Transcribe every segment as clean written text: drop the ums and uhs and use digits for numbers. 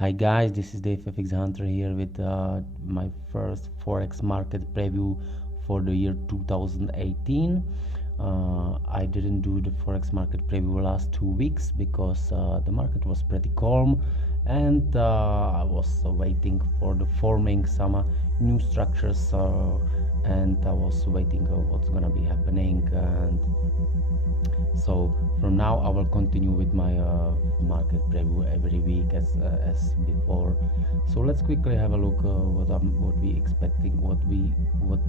Hi guys, this is the FX Hunter here with my first Forex market preview for the year 2018. I didn't do the Forex market preview last 2 weeks because the market was pretty calm and I was waiting for the forming some new structures and I was waiting what's gonna be happening, and so from now I will continue with my market preview every week as before. So let's quickly have a look what we expecting, what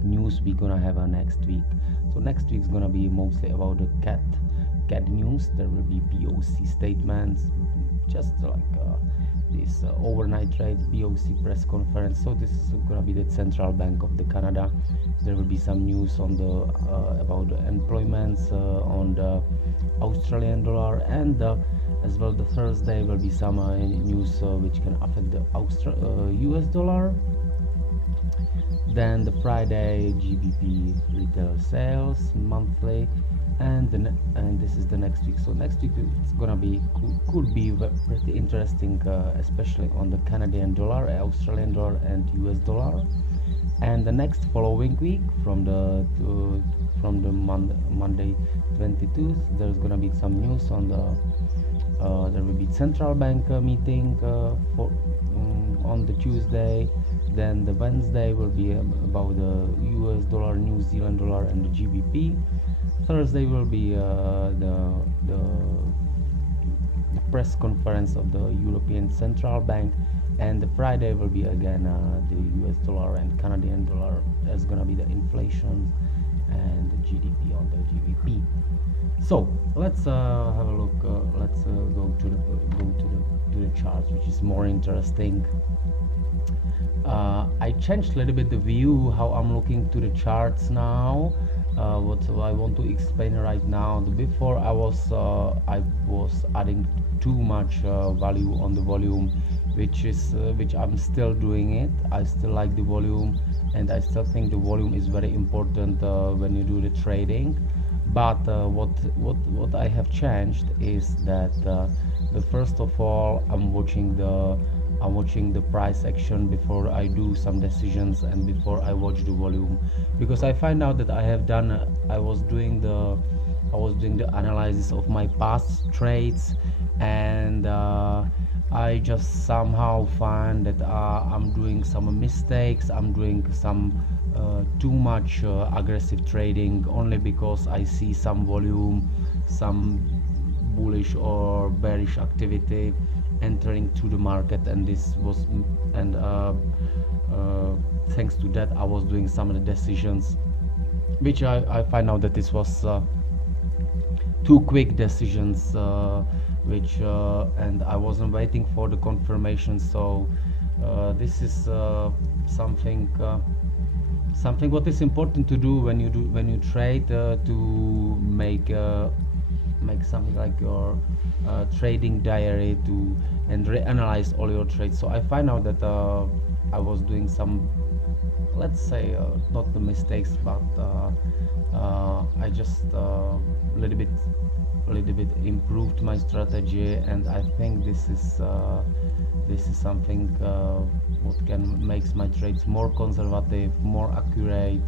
news we gonna have next week. So next week's gonna be mostly about the cat news. There will be BOC statements, just like this overnight trade BOC press conference. So this is gonna be the Central Bank of the Canada. There will be some news on the about the employments on the Australian dollar, and as well the Thursday will be some news which can affect the US dollar. Then the Friday GBP retail sales monthly, and this is the next week. So next week it's gonna be could be pretty interesting, especially on the Canadian dollar, Australian dollar, and US dollar. And the next following week from the Monday 22nd, there's gonna be some news on the there will be central bank meeting on the Tuesday. Then the Wednesday will be about the US dollar, New Zealand dollar, and the GBP. Thursday will be the press conference of the European Central Bank, and the Friday will be again the US dollar and Canadian dollar. That's gonna be the inflation and the GDP on the GBP. So let's have a look. Let's go to the charts, which is more interesting. I changed a little bit the view how I'm looking to the charts now. What I want to explain right now. Before I was adding too much value on the volume, which I'm still doing it. I still like the volume, and I still think the volume is very important when you do the trading. But what I have changed is that the first of all I'm watching the price action before I do some decisions and before I watch the volume, because I find out that I was doing the analysis of my past trades, and I just somehow find that I'm doing some mistakes. I'm doing some too much aggressive trading only because I see some volume, some bullish or bearish activity entering to the market, and thanks to that I was doing some of the decisions, which I find out that this was too quick decisions, and I wasn't waiting for the confirmation. So this is something what is important to do when you trade, to make something like your trading diary and reanalyze all your trades. So I find out that I was doing some, let's say, not the mistakes, but I just little bit improved my strategy, and I think this is something what can makes my trades more conservative, more accurate,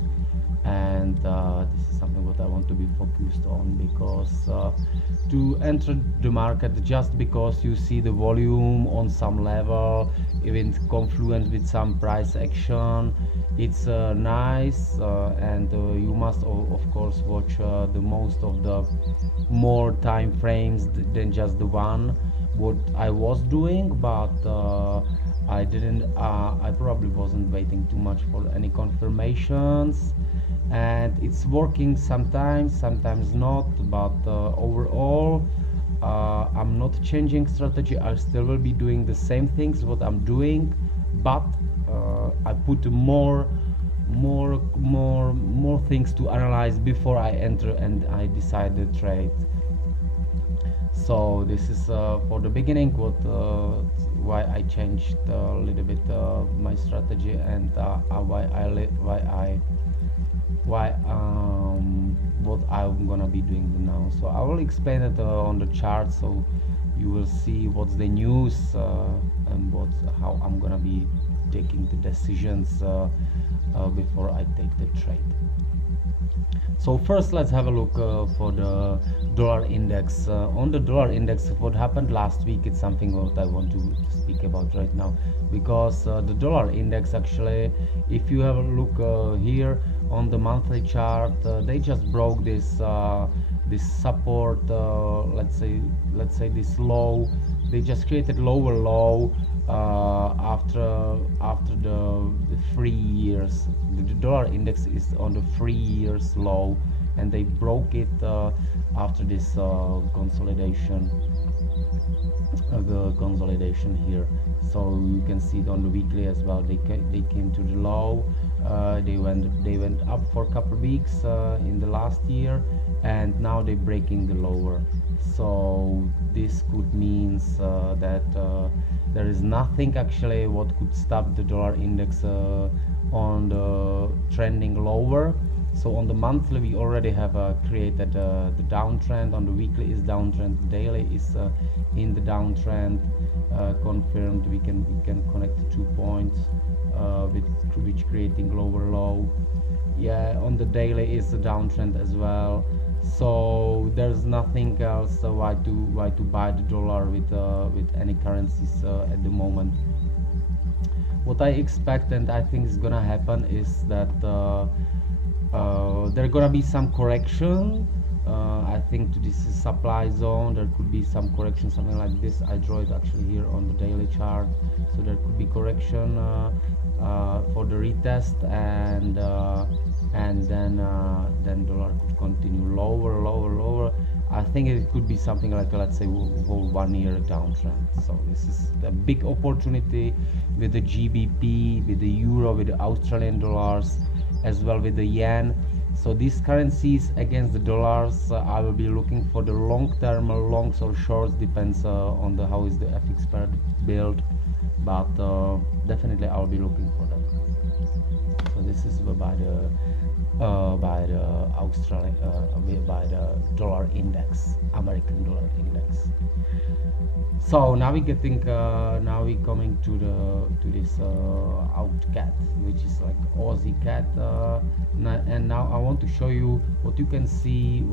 and this is something what I want to be focused on, because to enter the market just because you see the volume on some level, even confluent with some price action, it's nice, and you must of course watch the most of the more time frames than just the one, what I was doing. But I didn't I probably wasn't waiting too much for any confirmations, and it's working sometimes not, but overall I'm not changing strategy. I still will be doing the same things what I'm doing, but I put more things to analyze before I enter and I decide the trade. So this is for the beginning why I changed a little bit my strategy, and what I'm gonna be doing now. So I will explain it on the chart, so you will see what's the news and how I'm gonna be taking the decisions before I take the trade. So first let's have a look for the dollar index. On the dollar index, what happened last week, it's something what I want to speak about right now, because the dollar index actually, if you have a look here on the monthly chart, they just broke this support, let's say this low. They just created lower low after the 3 years. The dollar index is on the 3 years low, and they broke it after this consolidation here. So you can see it on the weekly as well. They came to the low. They went up for a couple of weeks in the last year, and now they're breaking the lower. So this could means that there is nothing actually what could stop the dollar index on the trending lower. So on the monthly we already have created the downtrend. On the weekly is downtrend, the daily is in the downtrend, confirmed. We can connect the 2 points with which creating lower low. Yeah, on the daily is a downtrend as well. So there's nothing else why to buy the dollar with any currencies at the moment. What I expect and I think is gonna happen is that there gonna be some correction. I think to this supply zone there could be some correction, something like this. I draw it actually here on the daily chart. So there could be correction for the retest, and then dollar could continue lower. I think it could be something like, let's say, whole 1 year downtrend. So this is a big opportunity with the GBP, with the euro, with the Australian dollars, as well with the yen. So these currencies against the dollars, I will be looking for the long term, longs or shorts, depends on the how is the FX pair built, but definitely I'll be looking for that. So this is by the Australian by the dollar index, American dollar index. So now we're coming to this out cat, which is like Aussie cat, and now I want to show you what you can see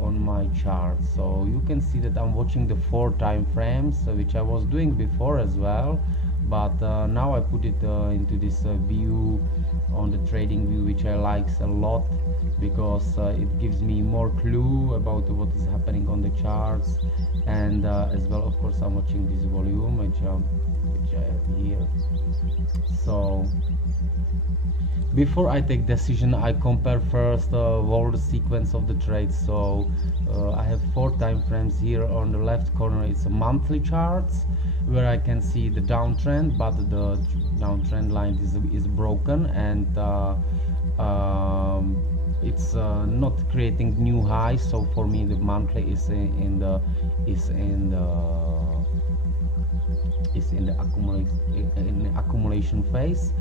on my chart. So you can see that I'm watching the 4 time frames, which I was doing before as well, but now I put it into this view, on the trading view, which I like a lot, because it gives me more clue about what is happening on the charts. And as well, of course, I'm watching this volume which I have here. So before I take decision, I compare first all the sequence of the trades. So I have 4 time frames here. On the left corner it's a monthly charts, where I can see the downtrend, but the downtrend line is broken, and it's not creating new highs. So for me the monthly is in the accumulation phase,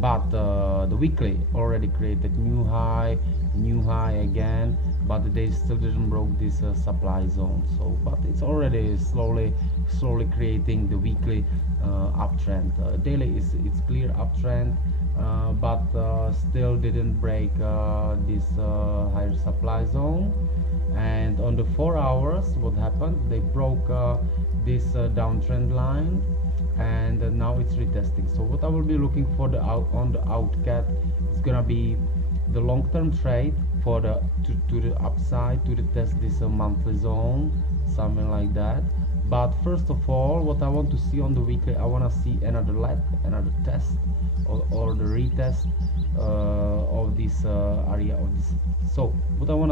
but the weekly already created new high again, but they still didn't broke this supply zone. So but it's already slowly creating the weekly uptrend. Daily it's clear uptrend, but still didn't break this higher supply zone. And on the 4 hours, what happened, they broke this downtrend line, and now it's retesting. So what I will be looking for on the outcat is gonna be the long-term trade for the to the upside, to the test this monthly zone, something like that. But first of all, what I want to see on the weekly, I want to see another leg, another test, or the retest of this area of this. So what I want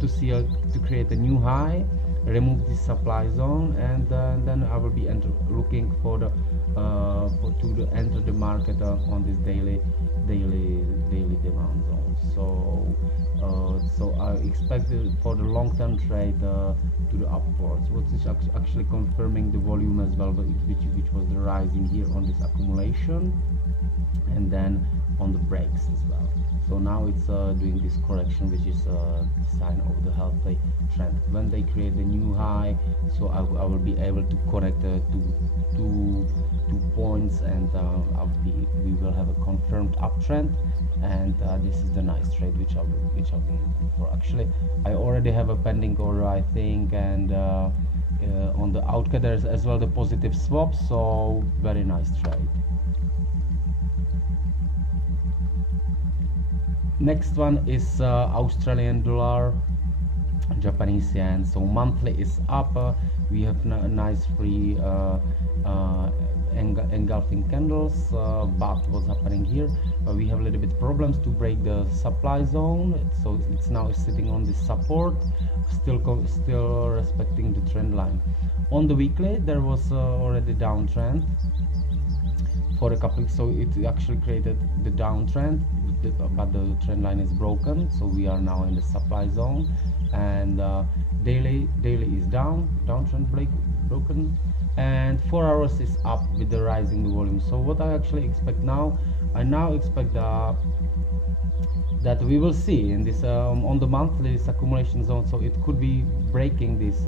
to see, to create a new high, remove this supply zone, and then I will be looking for the to enter the market on this daily demand zone. So I expect for the long-term trade to the upwards, which is actually confirming the volume as well, which was the rising here on this accumulation, and then on the breaks as well. So now it's doing this correction, which is a sign of the healthy trend. When they create a new high, so I will be able to connect to points, and we will have a confirmed uptrend, and this is the nice trade which I'll be looking for. Actually, I already have a pending order, I think, and on the outcome there's as well the positive swap, so very nice trade. Next one is Australian dollar, Japanese yen. So monthly is up. We have nice free engulfing candles, but what's happening here? We have a little bit problems to break the supply zone, so it's now sitting on this support, still respecting the trend line. On the weekly, there was already downtrend for a couple, so it actually created the downtrend, but the trend line is broken, so we are now in the supply zone, and daily is downtrend broken, and 4 hours is up with the rising volume. So what I actually expect now, I now expect that we will see in this on the monthly this accumulation zone, so it could be breaking this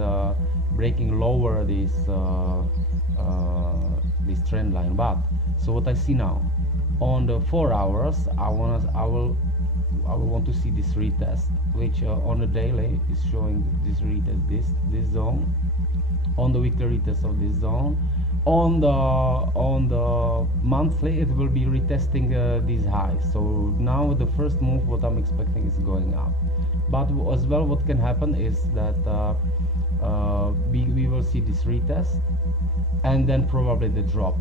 breaking lower this this trend line. But so what I see now on the 4 hours, I will want to see this retest, which on the daily is showing this retest, this zone, on the weekly retest of this zone. On the monthly, it will be retesting these highs. So now the first move, what I'm expecting is going up. But as well, what can happen is that we will see this retest, and then probably the drop.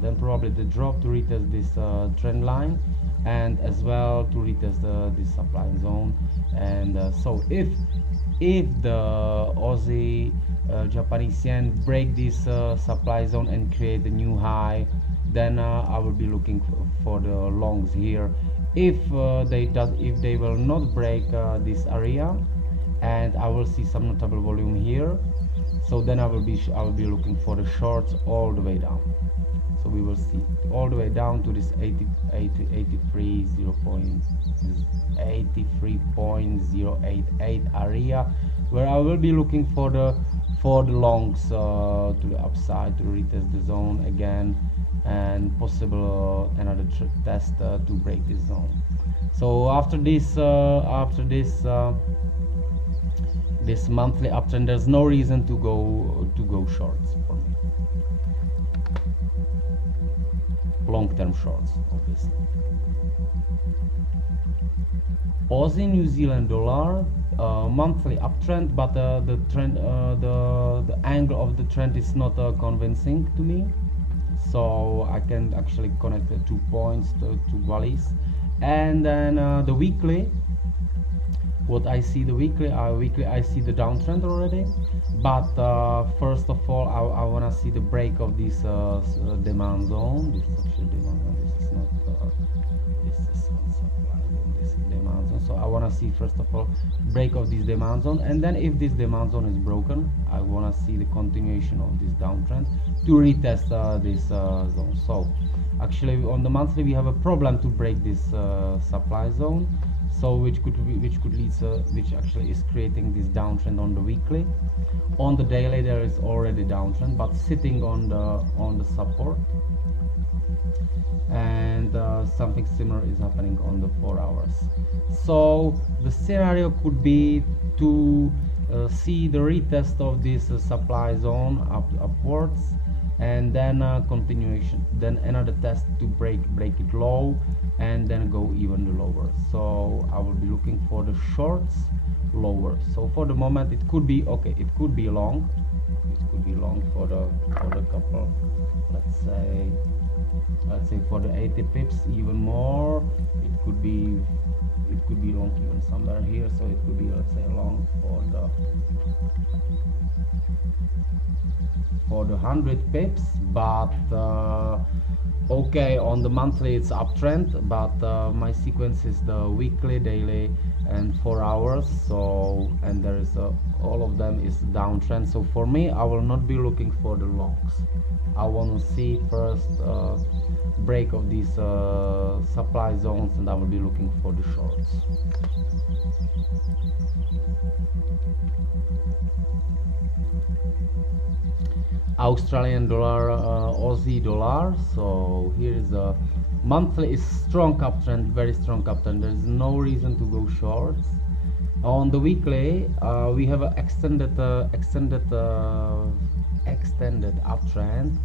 Then probably the drop to retest this trend line, and as well to retest this supply zone. And so if the Aussie Japanese yen break this supply zone and create a new high, then I will be looking for the longs here. If they will not break this area, and I will see some notable volume here, so then I will be looking for the shorts all the way down. So we will see all the way down to this 83.088 area, where I will be looking for the longs to the upside to retest the zone again, and possible another test to break this zone. So after this this monthly uptrend, there's no reason to go shorts for me. Long-term shorts, obviously. Aussie New Zealand dollar, monthly uptrend, but the trend, the angle of the trend is not convincing to me. So I can actually connect the 2 points to valleys. And then the weekly, what I see the weekly I see the downtrend already, but first of all I want to see the break of this demand zone. This is actually demand zone, this is not supply zone, this is demand zone. So I want to see first of all break of this demand zone, and then if this demand zone is broken, I want to see the continuation of this downtrend to retest this zone. So actually on the monthly we have a problem to break this supply zone, so which actually is creating this downtrend on the weekly. On the daily there is already downtrend, but sitting on the support, and something similar is happening on the 4 hours. So the scenario could be to see the retest of this supply zone upwards, and then continuation, then another test to break it low, and then go even lower. So I will be looking for the shorts lower. So for the moment it could be okay, it could be long, for the couple, let's say for the 80 pips, even more. It could be long even somewhere here, so it could be, let's say, long for the 100 pips. But okay, on the monthly it's uptrend, but my sequence is the weekly, daily, and 4 hours. So, and there is all of them is downtrend. So for me, I will not be looking for the longs. I want to see first break of these supply zones, and I will be looking for the shorts. Australian dollar, Aussie dollar. So here is a monthly is strong uptrend, very strong uptrend. There is no reason to go shorts. On the weekly, we have an extended uptrend.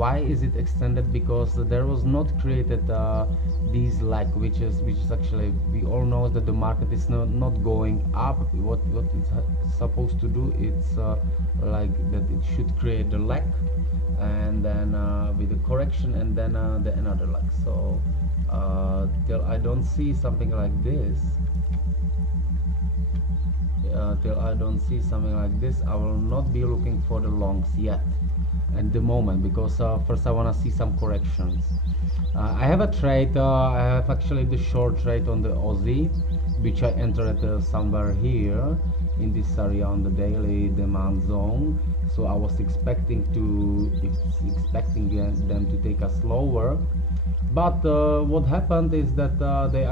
Why is it extended? Because there was not created these leg, which is actually, we all know that the market is not going up. What it's supposed to do, it's like that it should create the leg, and then with the correction, and then the another leg. So till I don't see something like this, I will not be looking for the longs yet at the moment, because first I want to see some corrections. I have a trade, I have actually the short trade on the Aussie, which I entered somewhere here in this area on the daily demand zone. So I was expecting them to take us lower, but what happened is that they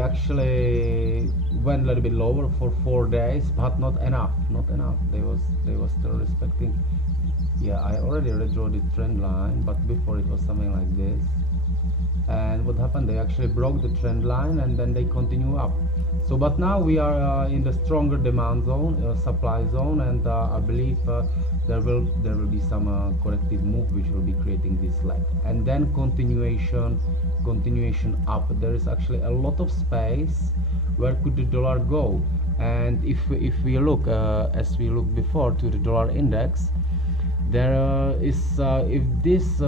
actually went a little bit lower for 4 days, but not enough. They was still respecting. Yeah, I already redraw the trend line, but before it was something like this. And what happened, they actually broke the trend line, and then they continue up. So but now we are in the stronger demand zone, supply zone, and I believe there will be some corrective move which will be creating this leg, and then continuation up. There is actually a lot of space. Where could the dollar go? And if we look as we looked before to the dollar index, there is if this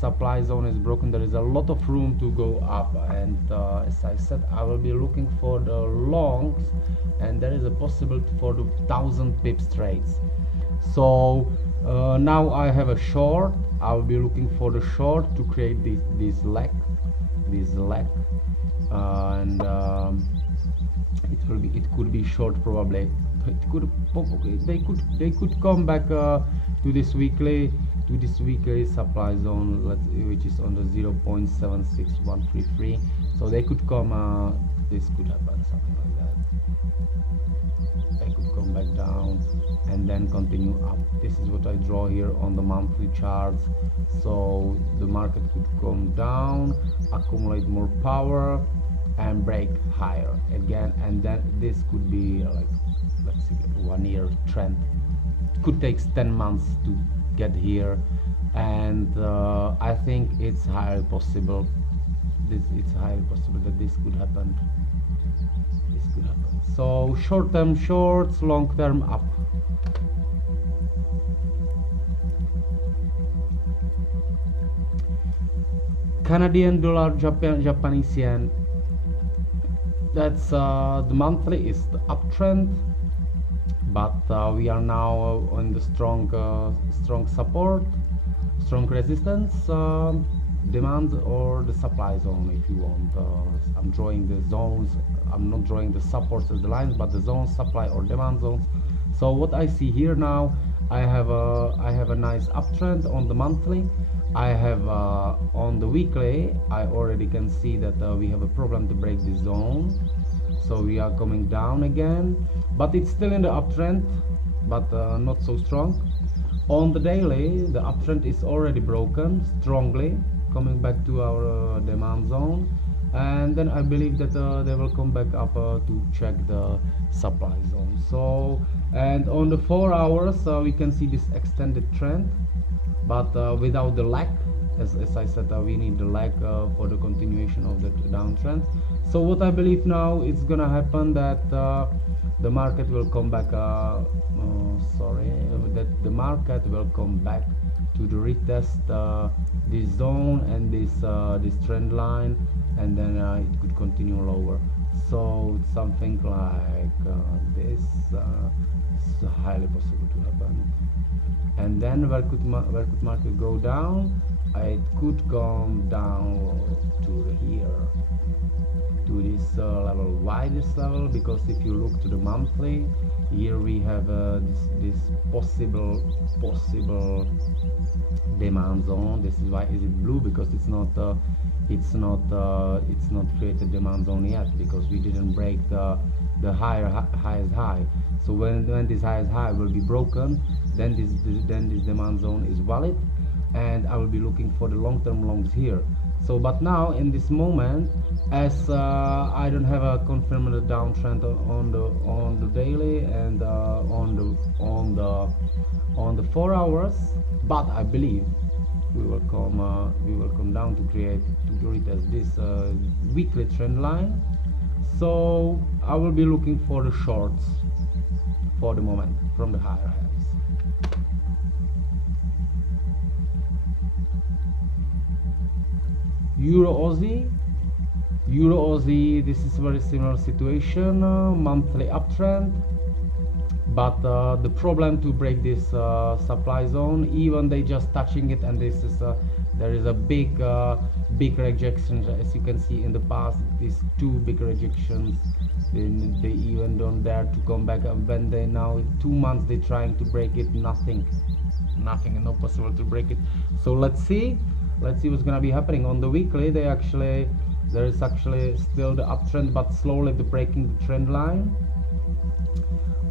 supply zone is broken, there is a lot of room to go up, and as I said, I will be looking for the longs, and there is a possibility for the 1000 pips trades. So now I have a short. I will be looking for the short to create this leg, and it could be short probably. They could come back to this weekly supply zone, which is on the 0.76133. So they could come. This could happen, something like that. They could come back down and then continue up. This is what I draw here on the monthly charts. So the market could come down, accumulate more power, and break higher again, and then this could be like, let's see, 1 year trend. It could take 10 months to get here, and I think it's highly possible. It's highly possible that this could happen. So short-term shorts, long-term up. Canadian dollar, Japanese yen. That's the monthly is the uptrend, but we are now on the strong support, strong resistance, demand, or the supply zone if you want. I'm drawing the zones. I'm not drawing the supports as the lines, but the zones, supply or demand zones. So what I see here now, I have a nice uptrend on the monthly. I have on the weekly, I already can see that we have a problem to break the zone, so we are coming down again, but it's still in the uptrend, but not so strong. On the daily, the uptrend is already broken strongly, coming back to our demand zone, and then I believe that they will come back up to check the supply zone. So, and on the 4 hours we can see this extended trend, but without the lag. As I said, we need the lag for the continuation of the downtrend. So what I believe now is gonna happen, that the market will come back that the market will come back to the retest this zone and this trend line, and then it could continue lower. So it's something like this is highly possible to happen. And then where could market go down? It could come down to here, to this level. Why this level? Because if you look to the monthly, here we have this possible demand zone. This is why is it blue, because it's not created demand zone yet, because we didn't break the highest high. So when this highest high will be broken, then this demand zone is valid, and I will be looking for the long-term longs here. So but now in this moment, as I don't have a confirmed downtrend on the daily and on the 4 hours, but I believe we will come down to retest this weekly trend line. So I will be looking for the shorts for the moment from the higher highs. Euro Aussie, this is a very similar situation, monthly uptrend, but the problem to break this supply zone, even they just touching it, and this is there is a big rejection, as you can see in the past. These two big rejections, they even don't dare to come back, and when they now 2 months they trying to break it, nothing, and not possible to break it. So let's see what's gonna be happening on the weekly. There is actually still the uptrend, but slowly the breaking the trend line.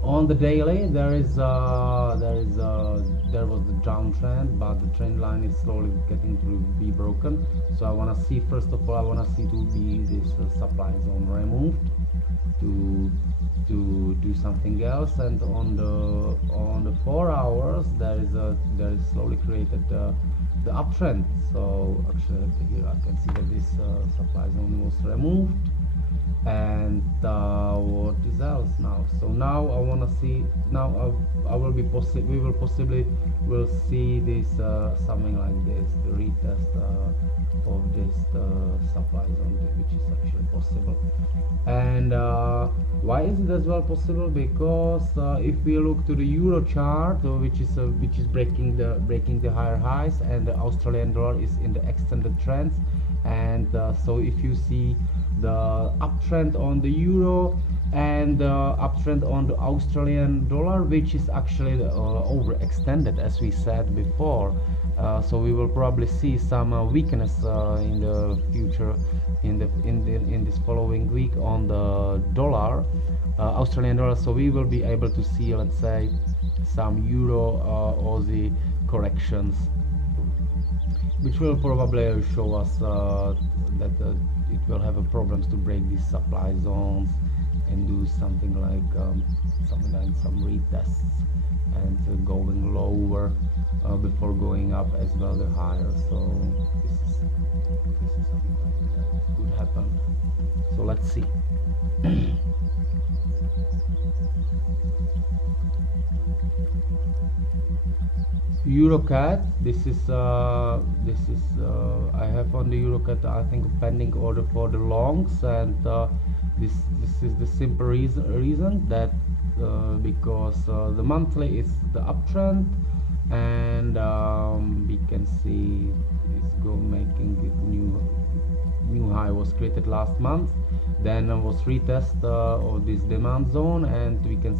On the daily, there was the downtrend, but the trend line is slowly getting to be broken. So I want to see, first of all, I want to see to be this supply zone removed to do something else. And on the 4 hours, there is slowly created the uptrend. So actually here I can see that this supply zone was removed. And what is else now? So now I want to see, now I will be we will possibly see this something like this, the retest of this supply zone, which is actually possible. And why is it as well possible? Because if we look to the euro chart, which is breaking the higher highs, and the Australian dollar is in the extended trends, and so if you see the uptrend on the euro and the uptrend on the Australian dollar, which is actually overextended, as we said before, so we will probably see some weakness in the future, in this following week on the dollar, Australian dollar. So we will be able to see, let's say, some euro Aussie corrections, which will probably show us that it will have problems to break these supply zones and do something like some retests and going lower before going up as well the higher. So this is something like that could happen. So let's see. EuroCAD, this is I have on the EuroCAD, I think, pending order for the longs, and this is the simple reason that because the monthly is the uptrend, and we can see it's making it new high was created last month, then was retest of this demand zone, and we can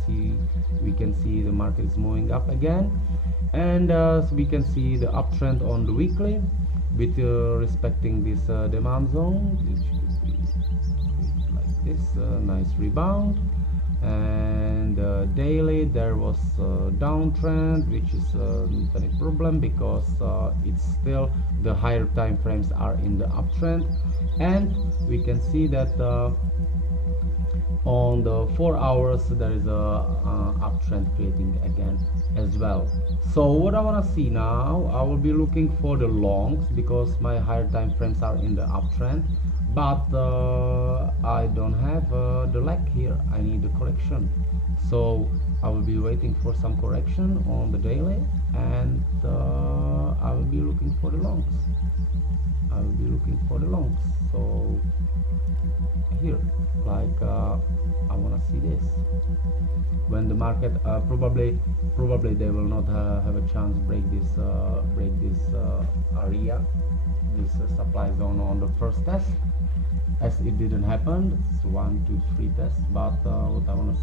see the market is moving up again. And so we can see the uptrend on the weekly with respecting this demand zone, which could be like this, nice rebound. And daily there was a downtrend, which is not any problem, because it's still the higher time frames are in the uptrend, and we can see that on the 4 hours there is a uptrend creating again as well. So what I want to see now, I will be looking for the longs, because my higher time frames are in the uptrend, but I don't have the leg here. I need a correction, so I will be waiting for some correction on the daily, and I will be looking for the longs. So here, like I want to see this when the market probably they will not have a chance to break this area, this supply zone on the first test. as it didn't happen. It's 1 2 3 tests, but what I want to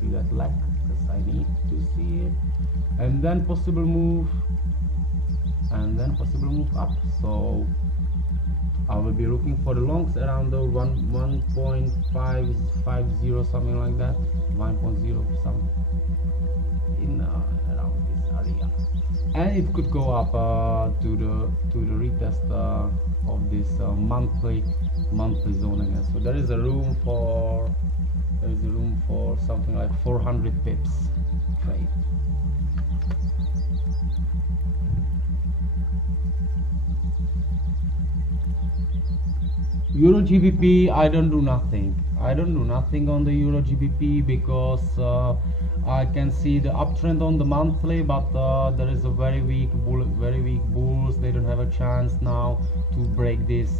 see that leg, because I need to see it, and then possible move, up. So I will be looking for the longs around the 1.550, something like that, 1.0 some in around this area, and it could go up to the retest of this monthly zone again. So there is a room for something like 400 pips trade. Euro GBP, I don't do nothing on the Euro GBP, because I can see the uptrend on the monthly, but there is a very weak bulls. They don't have a chance now to break this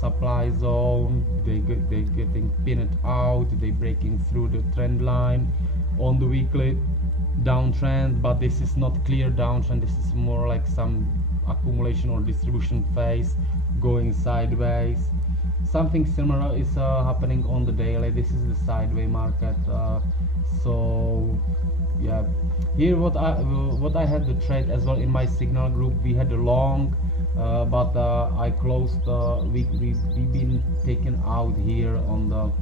supply zone. They getting pinned out. They breaking through the trend line on the weekly downtrend, but this is not clear downtrend. This is more like some accumulation or distribution phase going sideways. Something similar is happening on the daily. This is the sideways market. So yeah, here what I had the trade as well in my signal group. We had a long, but I closed. We've been taken out here on the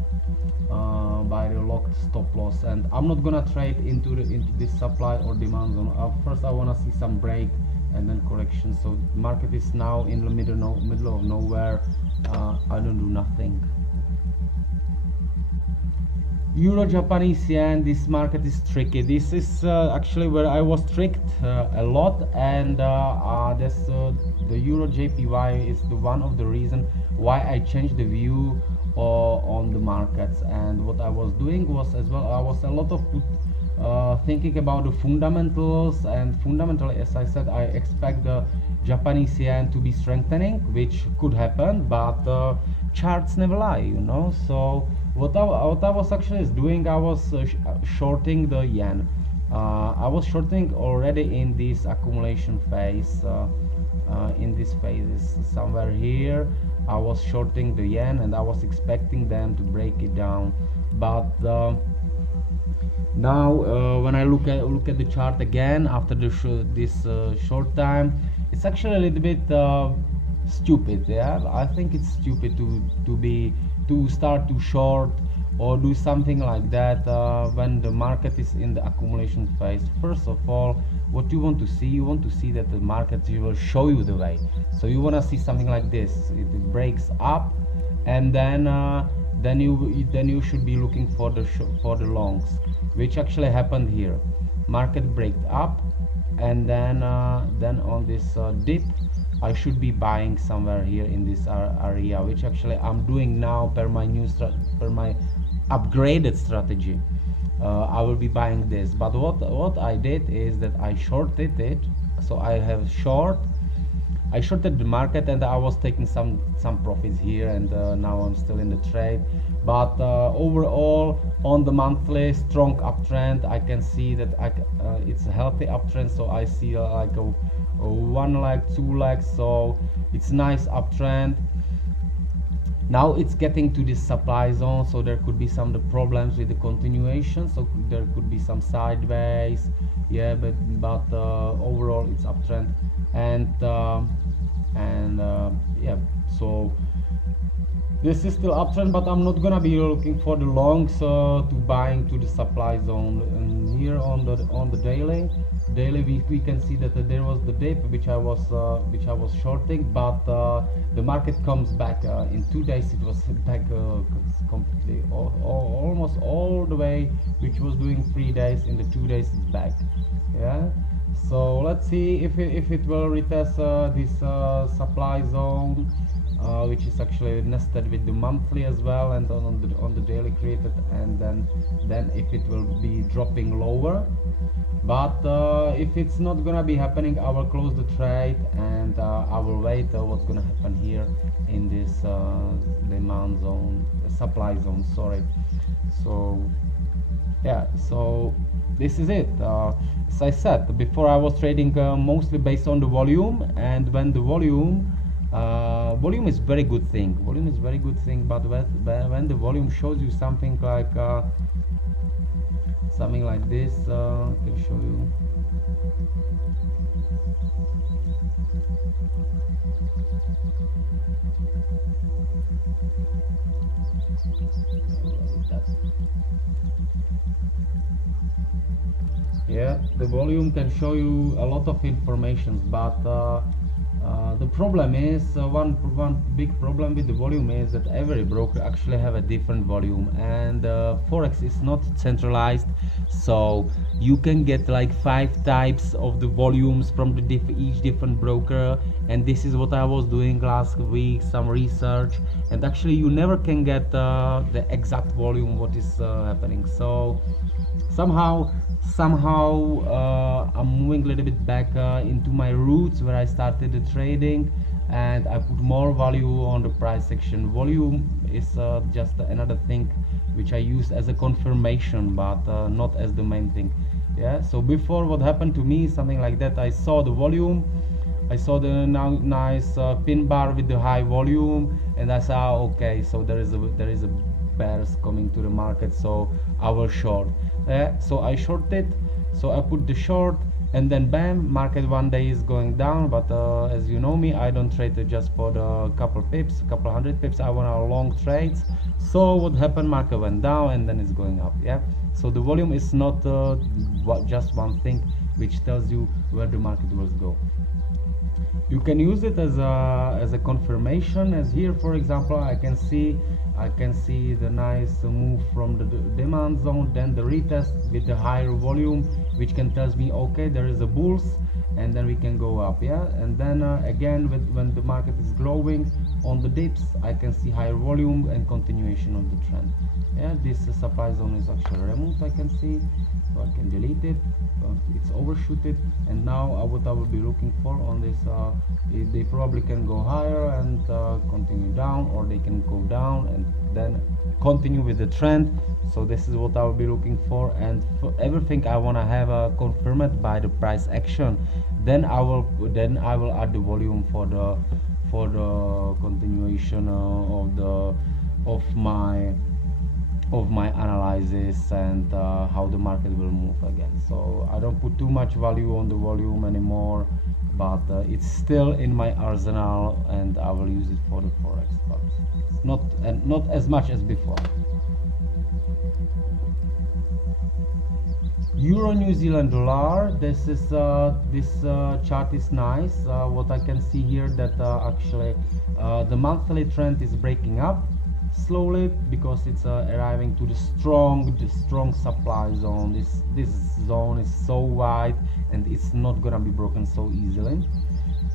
by the locked stop loss, and I'm not gonna trade into this supply or demand zone. First I wanna see some break and then correction. So market is now in the middle of nowhere. I don't do nothing. Euro Japanese yen, this market is tricky. This is actually where I was tricked a lot, and the Euro JPY is the one of the reason why I changed the view on the markets. And what I was doing was as well, I was a lot of thinking about the fundamentals, and fundamentally, as I said, I expect the Japanese yen to be strengthening, which could happen, but charts never lie, you know. So what I was actually doing, I was shorting the yen. I was shorting already in this accumulation phase. In this phase somewhere here, I was shorting the yen, and I was expecting them to break it down. But now when I look at the chart again after this short time, it's actually a little bit stupid. Yeah, I think it's stupid to start to short or do something like that when the market is in the accumulation phase. First of all, what you want to see that the market will show you the way. So you want to see something like this. It breaks up, and then you should be looking for the longs, which actually happened here. Market break up, and then on this dip, I should be buying somewhere here in this area, which actually I'm doing now per my upgraded strategy. I will be buying this, but what I did is that I shorted it. So I shorted the market, and I was taking some profits here, and now I'm still in the trade. But overall, on the monthly, strong uptrend. I can see that it's a healthy uptrend. So I see like a 1 leg, 2 legs. So it's nice uptrend. Now it's getting to this supply zone, so there could be some problems with the continuation. So there could be some sideways. Yeah, but overall it's uptrend, and yeah. So this is still uptrend, but I'm not gonna be looking for the longs to buying to the supply zone. And here on the daily we can see that there was the dip which I was shorting, but the market comes back in 2 days. It was back completely almost all the way, which was doing 3 days. In the 2 days it's back. Yeah, so let's see if it will retest this supply zone, which is actually nested with the monthly as well, and on the daily created, and then if it will be dropping lower. But if it's not gonna be happening, I will close the trade, and I will wait what's gonna happen here in this demand zone, supply zone, sorry. So yeah, so this is it. As I said before, I was trading mostly based on the volume, and when the volume Volume is very good thing. Volume is very good thing, but when the volume shows you something like this, I can show you. Yeah, the volume can show you a lot of information, but the problem is one big problem with the volume is that every broker actually have a different volume, and Forex is not centralized, so you can get like 5 types of the volumes from the each different broker. And this is what I was doing last week, some research, and actually you never can get the exact volume what is happening. So somehow I'm moving a little bit back into my roots where I started the trading, and I put more value on the price section. Volume is just another thing which I use as a confirmation, but not as the main thing. Yeah, so before, what happened to me, something like that, I saw the volume, I saw the nice pin bar with the high volume, and I saw, okay, so there is a bears coming to the market, so I will short. So I shorted, so I put the short, and then bam, market one day is going down. But as you know me, I don't trade just for the couple pips, couple hundred pips. I want a long trades. So what happened, market went down and then it's going up. Yeah, so the volume is not just one thing which tells you where the market will go. You can use it as a confirmation, as here for example I can see the nice move from the demand zone, then the retest with the higher volume, which can tells me, okay, there is a bulls, and then we can go up. Yeah, and then again when the market is growing on the dips, I can see higher volume and continuation of the trend. Yeah, this supply zone is actually removed, I can see, so I can delete it. It's overshooted, and now what I will be looking for on this, they probably can go higher and continue down, or they can go down and then continue with the trend. So this is what I will be looking for, and for everything I want to have confirmed by the price action, then I will add the volume for the continuation of my analysis and how the market will move again. So I don't put too much value on the volume anymore, but it's still in my arsenal, and I will use it for the Forex, but not as much as before. Euro New Zealand dollar, this chart is nice. What I can see here, that actually the monthly trend is breaking up slowly, because it's arriving to the strong supply zone. This zone is so wide, and it's not gonna be broken so easily.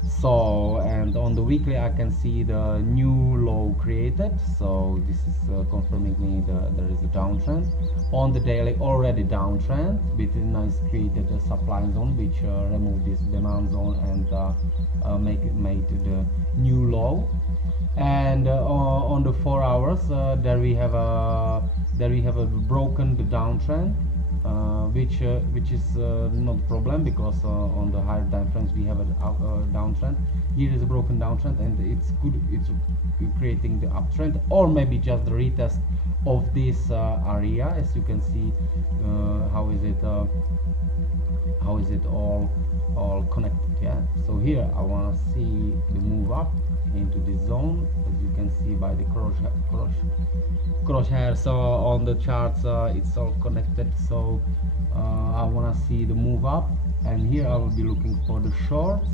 So, and on the weekly I can see the new low created, so this is confirming me that there is a downtrend. On the daily, already downtrend with a nice created supply zone, which removed this demand zone and made the new low. And on the 4 hours, there we have a broken the downtrend, which is not a problem, because on the higher time frames we have a downtrend. Here is a broken downtrend, and it's creating the uptrend, or maybe just the retest of this area. As you can see, how is it all connected? Yeah, so here I want to see the move up into this zone, as you can see by the crosshairs on the charts. It's all connected, so I want to see the move up, and here I will be looking for the shorts,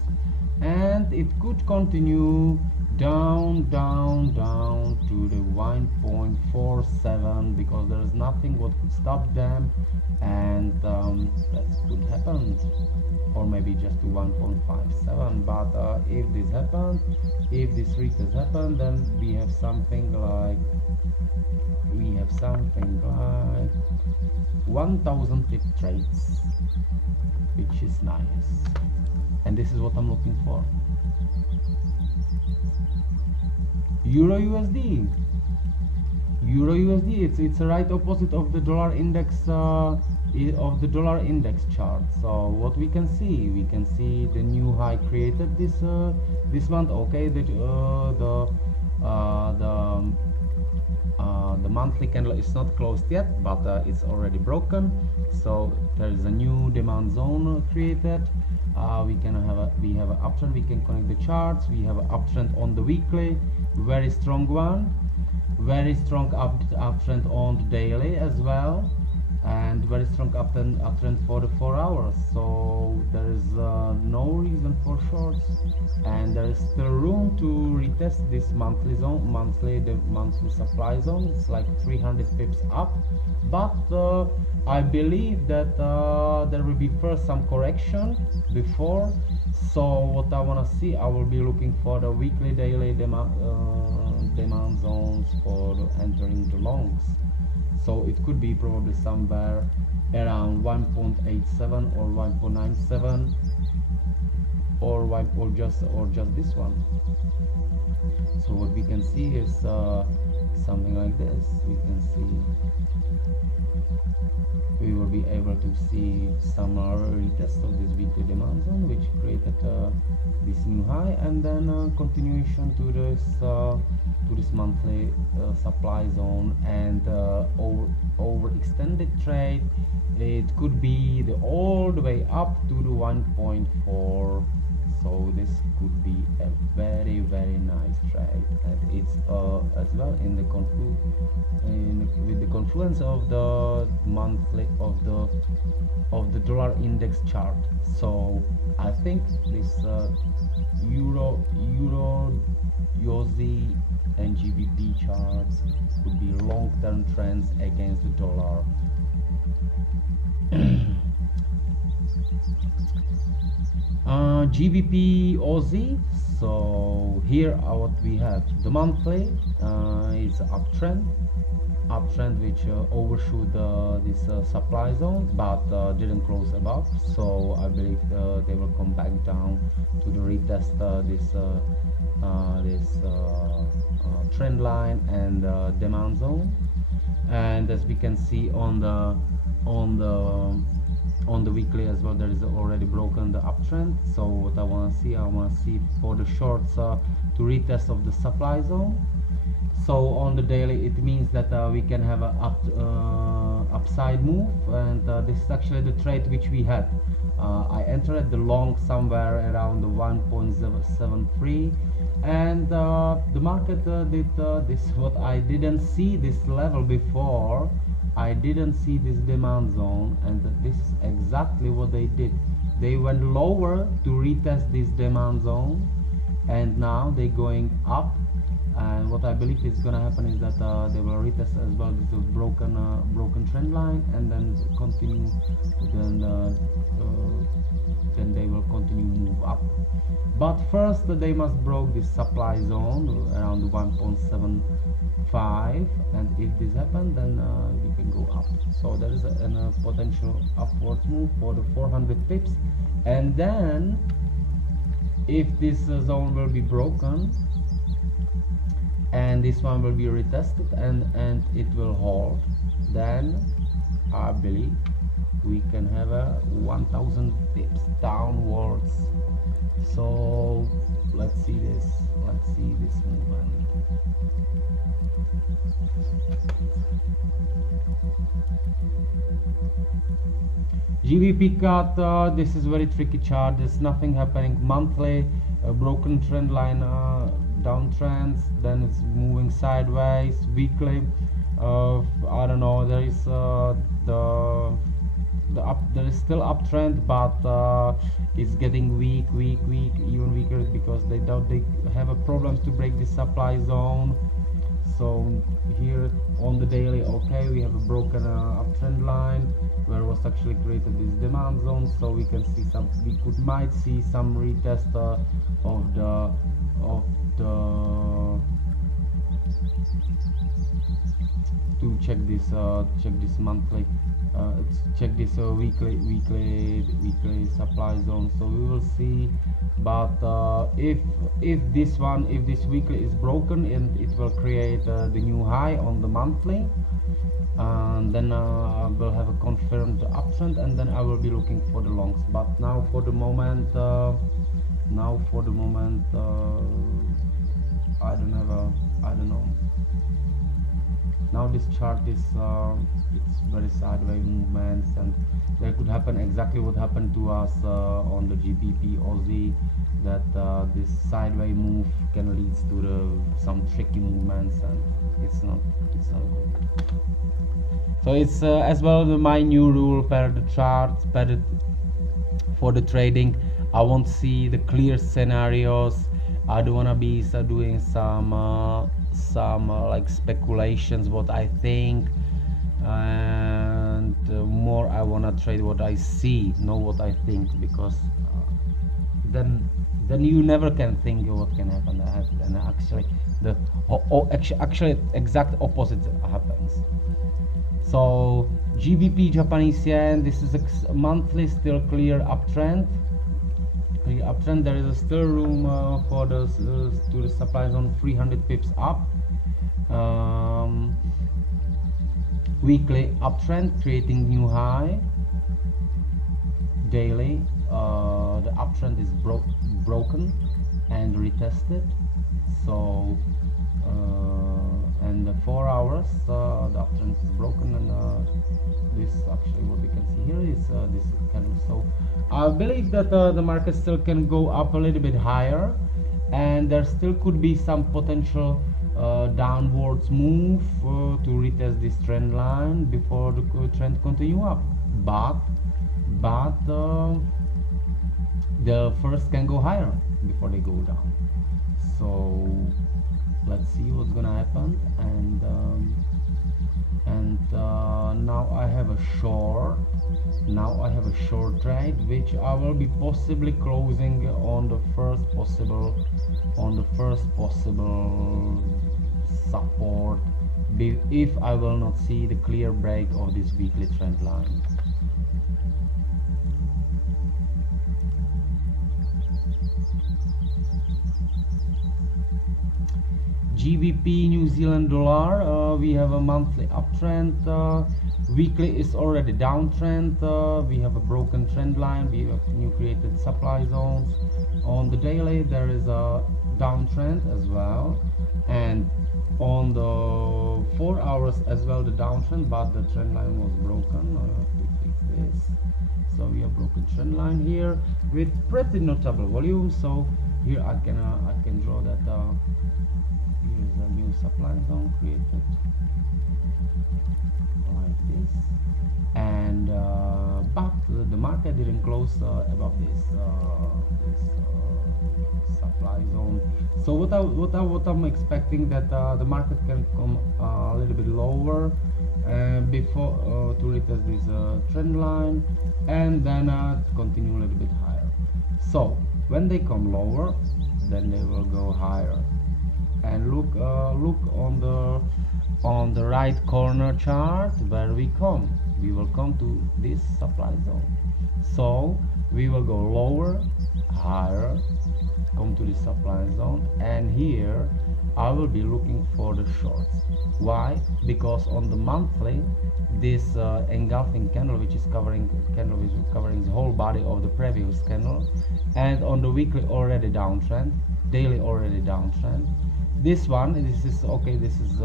and it could continue down to the 1.47, because there is nothing what could stop them, and that could happen, or maybe just to 1.57. But if this happens, if this retest happen, then we have something like 1000 pip trades, which is nice, and this is what I'm looking for. Euro USD, it's a right opposite of the dollar index, chart. So what we can see the new high created this month. Okay, the monthly candle is not closed yet, but it's already broken, so there is a new demand zone created. We have an uptrend. We can connect the charts. We have an uptrend on the weekly, very strong one, very strong uptrend on the daily as well, and very strong uptrend for the 4 hours. So there is no reason for shorts, and there is still room to retest this monthly zone, the monthly supply zone. It's like 300 pips up, but I believe that there will be first some correction before. So what I want to see, I will be looking for the weekly, daily demand zones for entering the longs. So it could be probably somewhere around 1.87 or 1.97, or just this one. So what we can see is something like this. We will be able to see some retest of this weekly demand zone, which created this new high, and then continuation to this monthly supply zone, and overextended trade. It could be all the way up to the 1.4. So this could be a very, very nice trade, and it's as well in the with the confluence of the monthly of the dollar index chart. So I think this euro USD and GBP charts could be long-term trends against the dollar. GBP Aussie. So here what we have, the monthly is uptrend which overshoot this supply zone, but didn't close above. So I believe they will come back down to the retest this trend line and demand zone. And as we can see on the weekly as well, there is already broken the uptrend. So what I want to see for the shorts to retest of the supply zone. So on the daily, it means that we can have a upside move, and this is actually the trade which we had. I entered the long somewhere around the 1.73, and the market did this. What I didn't see this level before. I didn't see this demand zone, and this is exactly what they did. They went lower to retest this demand zone, and now they're going up. And what I believe is gonna happen is that they will retest as well this broken trend line, and then continue. Then they will continue move up. But first they must broke this supply zone around 1.75, and if this happens, then we can go up. So there is a potential upwards move for the 400 pips, and then if this zone will be broken, and this one will be retested, and it will hold, then I believe we can have a 1000 pips downwards. So let's see this movement. GBP cut, this is very tricky chart. There's nothing happening. Monthly broken trend line, downtrends, then it's moving sideways. Weekly, I don't know, there is there is still uptrend, but it's getting weak, even weaker, because they have a problems to break the supply zone. So here on the daily, okay, we have a broken uptrend line where was actually created this demand zone. So we can see might see some retest of the to check this monthly, check this weekly supply zone. So we will see, but if this weekly is broken, and it will create the new high on the monthly, and then I will have a confirmed uptrend, and then I will be looking for the longs. But now for the moment, I don't have a, I don't know. Now this chart is it's very sideways movements, and there could happen exactly what happened to us on the GBP Aussie, that this sideways move can lead to some tricky movements, and it's not good. So it's as well my new rule per the chart, for the trading. I want to see the clear scenarios. I don't want to be doing some like speculations what I think, and more I want to trade what I see, not what I think, because then you never can think what can happen, and actually the actually exact opposite happens. So GBP Japanese yen, this is a monthly still clear uptrend. There is still room for the to the supply zone 300 pips up. Weekly uptrend creating new high. Daily the uptrend is broken and retested. So and the 4 hours the uptrend is broken, and this actually what we can see here is this candle. So I believe that the market still can go up a little bit higher, and there still could be some potential downwards move to retest this trend line before the trend continue up, but the first can go higher before they go down. So let's see what's gonna happen, and now I have a short trade, which I will be possibly closing on the first possible support, if I will not see the clear break of this weekly trend line. GBP New Zealand dollar, we have a monthly uptrend, weekly is already downtrend, we have a broken trend line, we have new created supply zones. On the daily there is a downtrend as well, and on the 4 hours as well the downtrend, but the trend line was broken. I have to fix this. So we have broken trend line here with pretty notable volume. So here I can draw that here's a new supply zone created like this, and but the market didn't close above this supply zone. So what I'm expecting, that the market can come a little bit lower before to retest this trend line, and then continue a little bit higher. So when they come lower, then they will go higher. And look on the right corner chart where we will come to this supply zone. So we will go lower, higher, come to the supply zone, and here I will be looking for the shorts. Why? Because on the monthly, this engulfing candle, which is covering the whole body of the previous candle, and on the weekly already downtrend, daily already downtrend. This one, this is okay. This is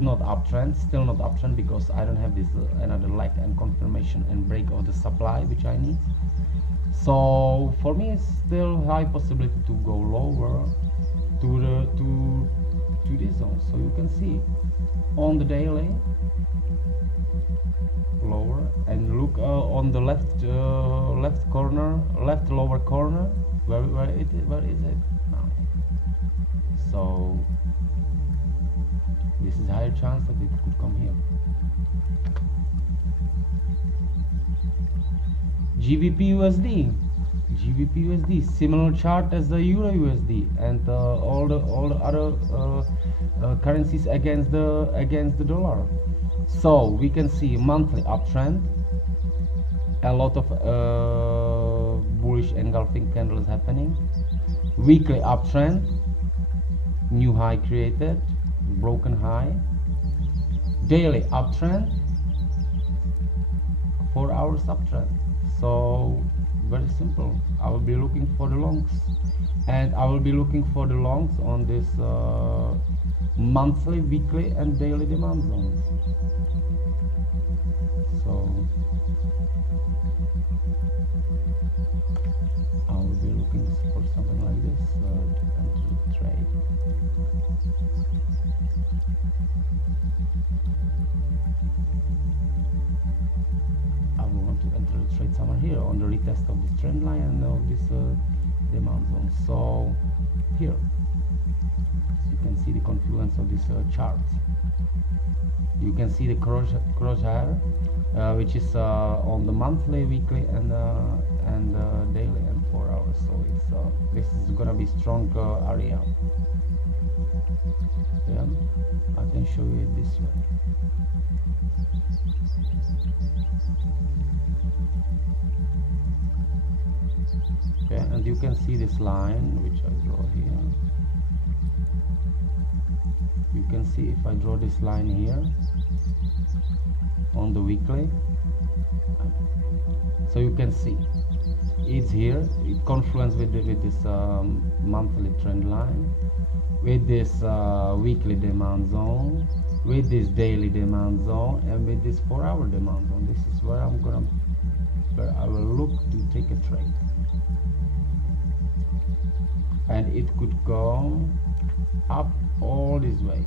not uptrend, still not uptrend, because I don't have this another leg and confirmation and break of the supply which I need. So for me, it's still high possibility to go lower to this zone. So you can see on the daily lower, and look on the left lower corner. Where is it now? So this is a higher chance that it could come here. GBP USD, similar chart as the Euro USD, and all the other currencies against the dollar. So we can see monthly uptrend, a lot of bullish engulfing candles happening. Weekly uptrend, new high created, broken high. daily uptrend, 4 hours uptrend. So very simple. I will be looking for the longs, and I will be looking for the longs on this monthly, weekly and daily demand zones. So I will be looking for something like this to enter the trade. I will want to enter the trade somewhere here on the retest of this trend line and of this demand zone. So here, so you can see the confluence of this chart. You can see the crosshair, which is on the monthly, weekly, and daily and 4 hours. So it's this is gonna be strong area. Yeah, I can show you it this way. Okay, and you can see this line which I draw here. You can see if I draw this line here on the weekly, so you can see it's here, it confluence with this monthly trend line, with this weekly demand zone, with this daily demand zone, and with this 4-hour demand zone. This is where where I will look to take a trade, and it could go up all this way.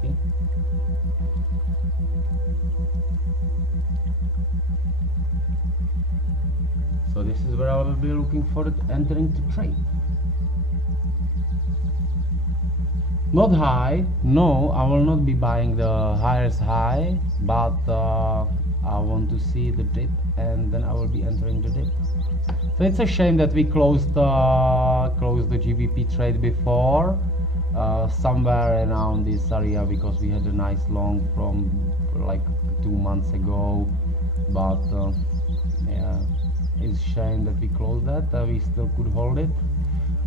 See? So this is where I will be looking for it, entering to trade. Not high, no, I will not be buying the highest high, but I want to see the dip, and then I will be entering the dip. So it's a shame that we closed the GBP trade before, somewhere around this area, because we had a nice long from like 2 months ago, but yeah, it's a shame that we closed that. We still could hold it,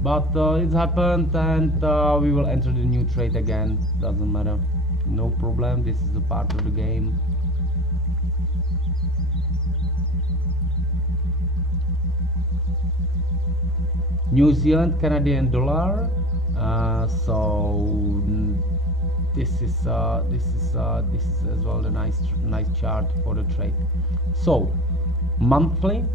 but it's happened, and we will enter the new trade again. Doesn't matter, no problem, this is a part of the game. New Zealand Canadian dollar, so this is as well a nice chart for the trade. So monthly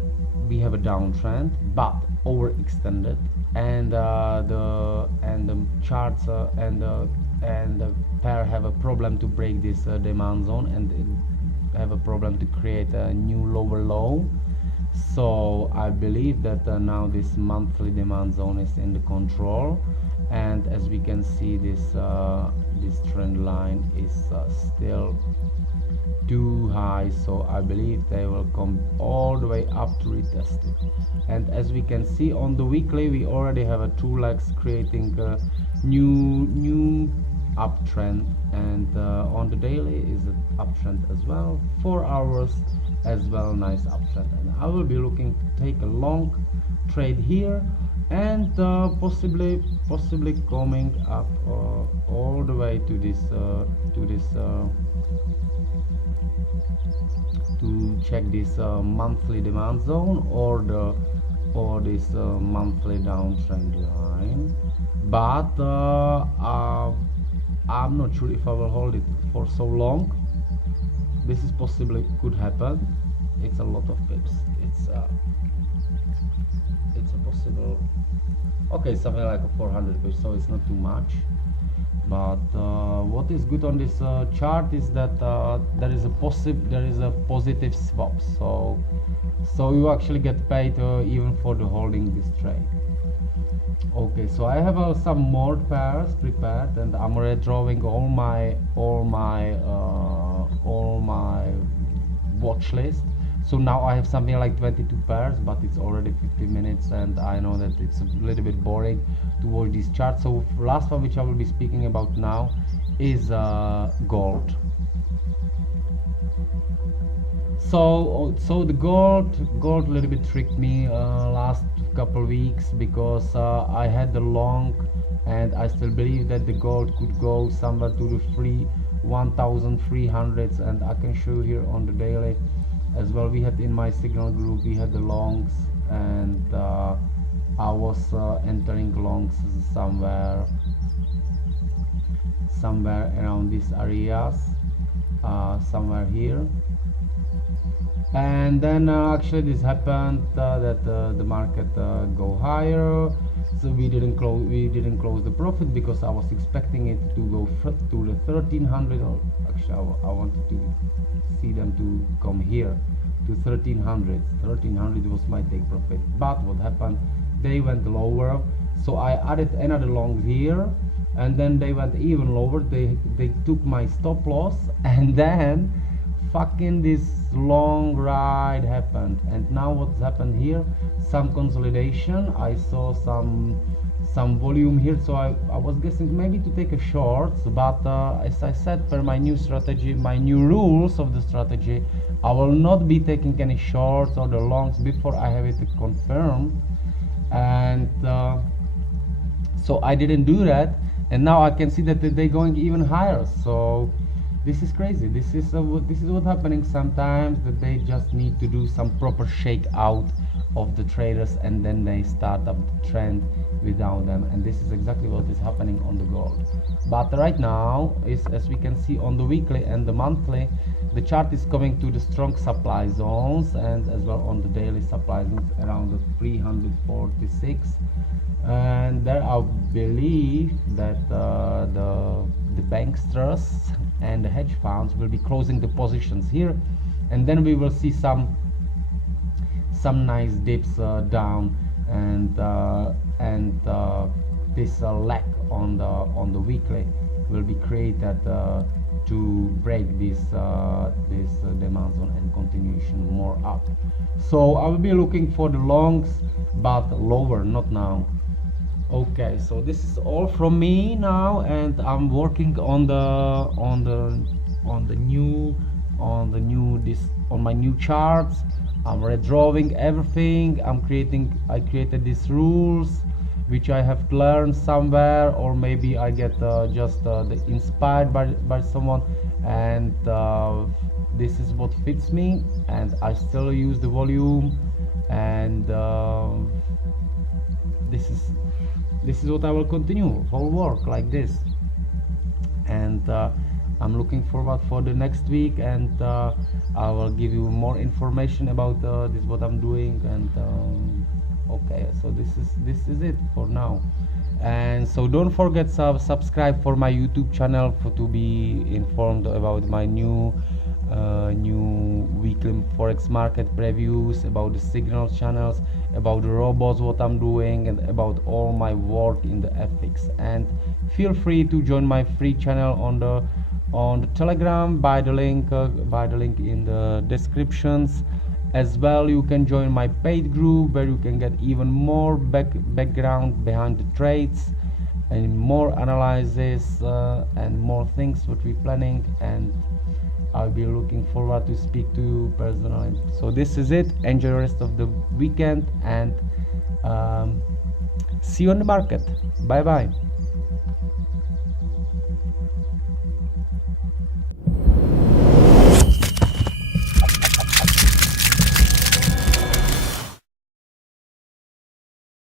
we have a downtrend, but overextended, and the charts and the pair have a problem to break this demand zone, and have a problem to create a new lower low. So I believe that now this monthly demand zone is in the control, and as we can see, this trend line is still too high, so I believe they will come all the way up to retest it. And as we can see on the weekly, we already have a 2 legs creating a new uptrend, and on the daily is an uptrend as well, 4 hours as well, nice uptrend. And I will be looking to take a long trade here, and possibly coming up all the way to this to check this monthly demand zone, or this monthly downtrend line, but I'm not sure if I will hold it for so long. This is possibly could happen. It's a lot of pips. It's a possible, okay, something like a 400 pips, so it's not too much. But what is good on this chart is that there is a positive swap, so you actually get paid even for the holding this trade. Okay, so I have some more pairs prepared, and I'm already drawing all my watch list. So now I have something like 22 pairs, but it's already 50 minutes, and I know that it's a little bit boring to watch this chart. So last one which I will be speaking about now is gold. So the gold a little bit tricked me last couple weeks, because I had the long, and I still believe that the gold could go somewhere to the 1300s, and I can show you here on the daily as well. We had in my signal group, we had the longs, and I was entering longs somewhere around these areas, somewhere here. And then actually this happened, that the market go higher, so we didn't close the profit, because I was expecting it to go to the 1300, or actually I wanted to see them to come here to 1300 was my take profit. But what happened, they went lower, so I added another long here, and then they went even lower. They took my stop loss, and then fucking this long ride happened. And now what's happened here, some consolidation. I saw some volume here, so I was guessing maybe to take a short, but as I said, per my new strategy, my new rules of the strategy, I will not be taking any shorts or the longs before I have it confirmed. And so I didn't do that, and now I can see that they're going even higher. So this is crazy. This is what's happening sometimes, that they just need to do some proper shake out of the traders, and then they start up the trend without them. And this is exactly what is happening on the gold. But right now, is, as we can see on the weekly and the monthly, the chart is coming to the strong supply zones, and as well on the daily supply zones around the 346. And there I believe that the banksters and the hedge funds will be closing the positions here, and then we will see some nice dips down, and this lag on the weekly will be created to break this demand zone and continuation more up. So I will be looking for the longs, but lower, not now. Okay, so this is all from me now, and I'm working on my new charts. I'm redrawing everything. I created these rules which I have learned somewhere, or maybe I get just inspired by someone, and this is what fits me, and I still use the volume, and this is what I will continue whole work like this. And I'm looking forward for the next week, and I will give you more information about this what I'm doing. And okay, so this is it for now. And so don't forget subscribe for my YouTube channel to be informed about my new weekly forex market previews, about the signal channels, about the robots what I'm doing, and about all my work in the FX. And feel free to join my free channel on the Telegram by the link in the descriptions. As well, you can join my paid group, where you can get even more background behind the trades, and more analysis, and more things what we're planning. And I'll be looking forward to speak to you personally. So this is it. Enjoy the rest of the weekend, and see you on the market. Bye bye.